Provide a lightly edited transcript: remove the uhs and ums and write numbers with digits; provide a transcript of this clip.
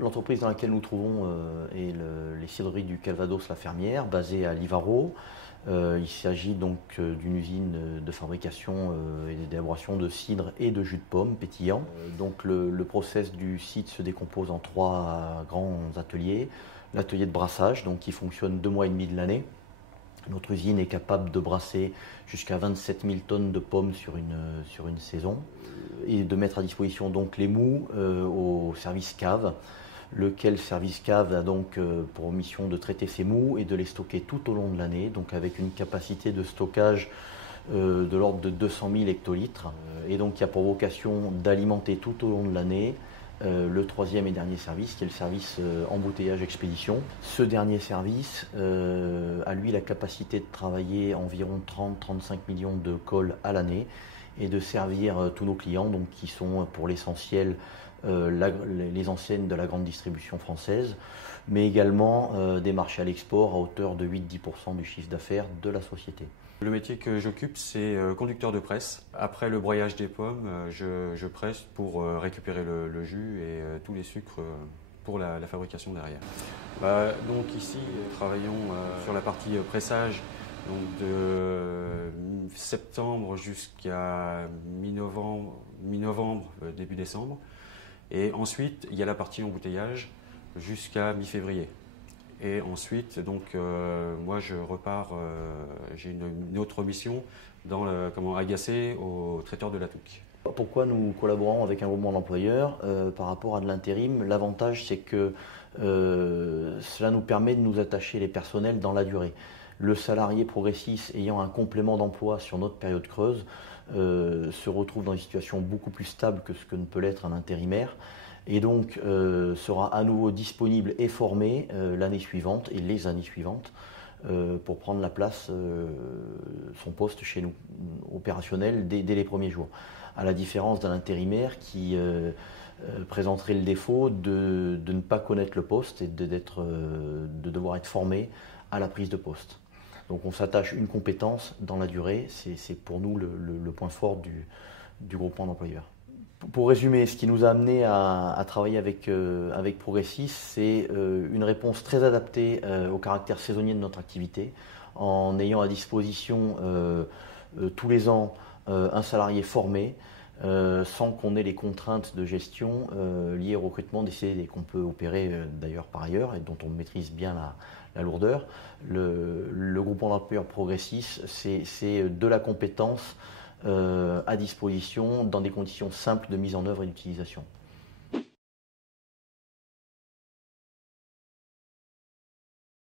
L'entreprise dans laquelle nous trouvons est les cidreries du Calvados-La Fermière, basée à Livarot. Il s'agit donc d'une usine de fabrication et d'élaboration de cidre et de jus de pomme pétillant. Donc le process du site se décompose en 3 grands ateliers. L'atelier de brassage, donc, qui fonctionne 2 mois et demi de l'année. Notre usine est capable de brasser jusqu'à 27 000 tonnes de pommes sur une saison et de mettre à disposition donc les mous au service cave, lequel service cave a donc pour mission de traiter ces mous et de les stocker tout au long de l'année, donc avec une capacité de stockage de l'ordre de 200 000 hectolitres et donc qui a pour vocation d'alimenter tout au long de l'année le 3e et dernier service, qui est le service embouteillage expédition. Ce dernier service a lui la capacité de travailler environ 30-35 millions de cols à l'année et de servir tous nos clients, donc, qui sont pour l'essentiel les enseignes de la grande distribution française, mais également des marchés à l'export à hauteur de 8-10% du chiffre d'affaires de la société. Le métier que j'occupe, c'est conducteur de presse. Après le broyage des pommes, je presse pour récupérer le jus et tous les sucres pour la fabrication derrière. Donc ici, travaillons sur la partie pressage, donc de septembre jusqu'à mi-novembre, début décembre. Et ensuite, il y a la partie embouteillage jusqu'à mi-février. Et ensuite, donc, moi je repars, j'ai une autre mission dans agacer au traiteur de la Touques. Pourquoi nous collaborons avec un groupement d'employeurs par rapport à de l'intérim? L'avantage, c'est que cela nous permet de nous attacher les personnels dans la durée. Le salarié Progressis ayant un complément d'emploi sur notre période creuse se retrouve dans une situation beaucoup plus stable que ce que ne peut l'être un intérimaire, et donc sera à nouveau disponible et formé l'année suivante et les années suivantes pour prendre la place, son poste chez nous, opérationnel dès les premiers jours. À la différence d'un intérimaire qui présenterait le défaut de ne pas connaître le poste et de devoir être formé à la prise de poste. Donc on s'attache une compétence dans la durée, c'est pour nous le point fort du groupement d'employeurs. Pour résumer, ce qui nous a amené à travailler avec Progressis, c'est une réponse très adaptée au caractère saisonnier de notre activité, en ayant à disposition tous les ans un salarié formé, sans qu'on ait les contraintes de gestion liées au recrutement des CDD, qu'on peut opérer d'ailleurs par ailleurs et dont on maîtrise bien la lourdeur. Le groupement d'employeurs Progressis, c'est de la compétence à disposition dans des conditions simples de mise en œuvre et d'utilisation.